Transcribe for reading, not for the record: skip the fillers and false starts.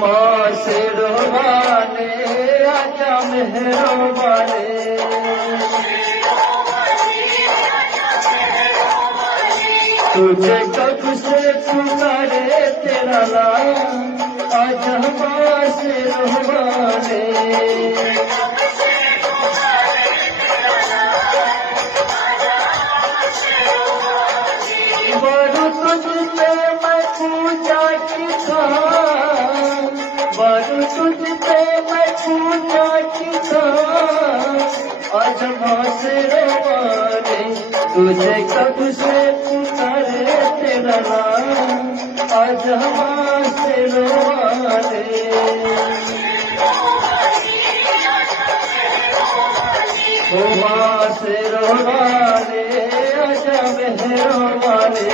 माँ से रोवाने आजा मेहरबाने तुझे कब से पुकारे तेरा नाम आजा माँ से रोवाने बरू तुझ पे मैं पूजा की था बरू तुझ पे मैं पूजा की था आज माँ से रोवाने तुझे कब से पुकारे तेरा नाम आज माँ से रोवाने माँ से रोवाने आजा मेहरबाने